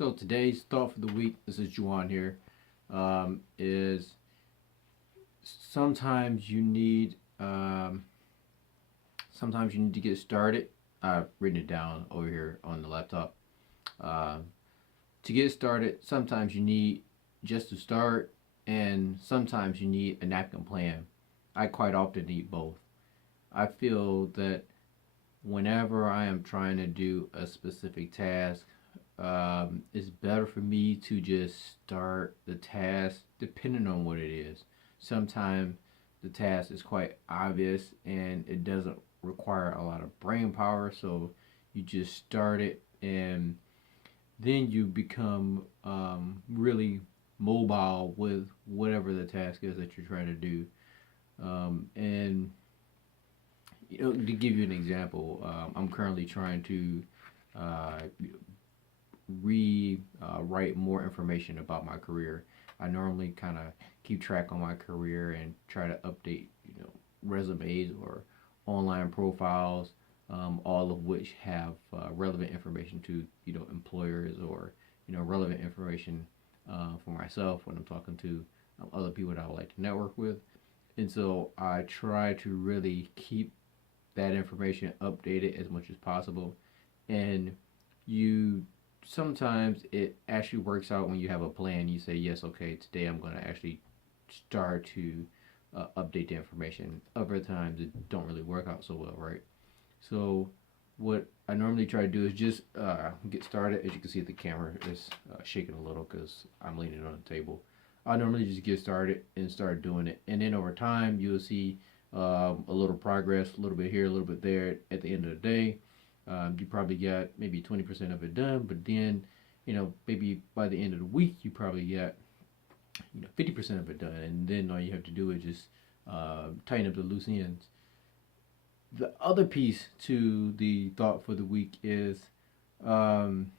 So today's thought for the week, this is Juwan here, is sometimes you need sometimes you need to get started. I've written it down over here on the laptop. Um, to get started, sometimes you need just to start, and sometimes you need a napkin plan. I quite often need both. I feel that whenever I am trying to do a specific task, it's better for me to just start the task depending on what it is. Sometimes the task is quite obvious and it doesn't require a lot of brain power, so you just start it and then you become really mobile with whatever the task is that you're trying to do. And to give you an example, I'm currently trying to uh, write more information about my career. I normally kind of keep track on my career and try to update, resumes or online profiles, all of which have relevant information to employers or relevant information for myself when I'm talking to other people that I would like to network with. And so I try to really keep that information updated as much as possible. And you sometimes it actually works out when you have a plan. You say, yes, okay, today I'm going to actually start to update the information. Other times it don't really work out so well, right? So what I normally try to do is just get started. As you can see, the camera is shaking a little because I'm leaning on the table. I normally just get started and start doing it, and then over time you'll see a little progress, a little bit here, a little bit there. At the end of the day, you probably got maybe 20% of it done, but then maybe by the end of the week you probably got 50% of it done, and then all you have to do is just tighten up the loose ends. The other piece to the thought for the week is um,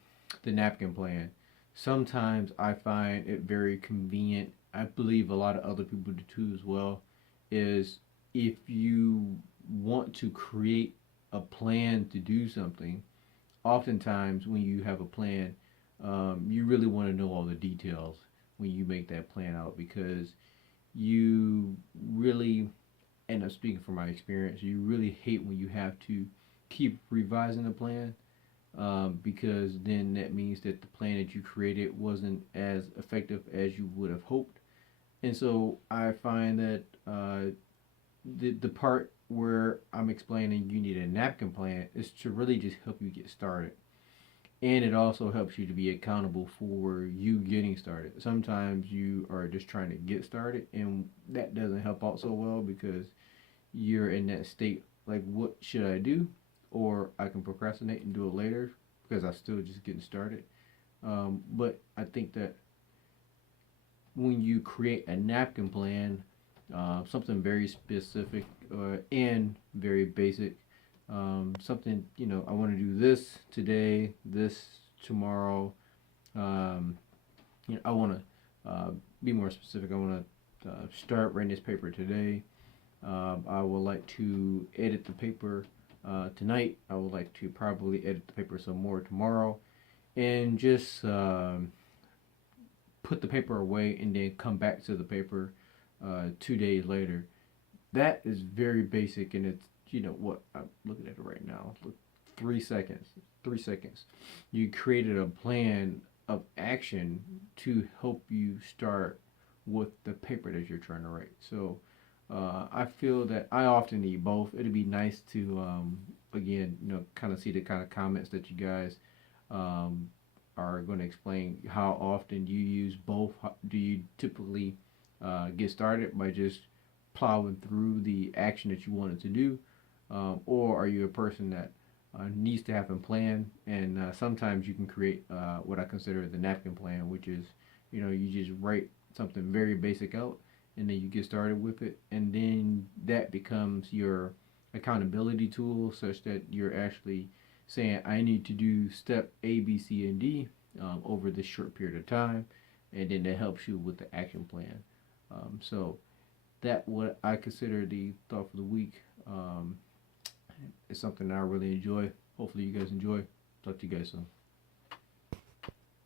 the napkin plan. Sometimes I find it very convenient. I believe a lot of other people do too as well. Is if you want to create a plan to do something, oftentimes when you have a plan, you really want to know all the details when you make that plan out because you really, and I'm speaking from my experience, you really hate when you have to keep revising the plan because then that means that the plan that you created wasn't as effective as you would have hoped. And so I find that the part where I'm explaining you need a napkin plan is to really just help you get started. And it also helps you to be accountable for you getting started. Sometimes you are just trying to get started, and that doesn't help out so well because you're in that state like, what should I do? Or I can procrastinate and do it later because I'm still just getting started. But I think that when you create a napkin plan, something very specific and very basic, something, I want to do this today, this tomorrow. Um, I want to be more specific. I want to start writing this paper today. I would like to edit the paper tonight. I would like to probably edit the paper some more tomorrow, and just put the paper away and then come back to the paper 2 days later. That is very basic, and it's what I'm looking at it right now. Look, 3 seconds. 3 seconds. You created a plan of action to help you start with the paper that you're trying to write. So I feel that I often need both. It'd be nice to again, kind of see the kind of comments that you guys um, are going to explain how often you use both. Do you typically get started by just plowing through the action that you wanted to do, or are you a person that needs to have a plan? And sometimes you can create what I consider the napkin plan, which is you just write something very basic out, and then you get started with it, and then that becomes your accountability tool, such that you're actually saying, I need to do step A, B, C, and D over this short period of time, and then that helps you with the action plan. So that what I consider the thought for the week. It's something that I really enjoy. Hopefully you guys enjoy. Talk to you guys soon.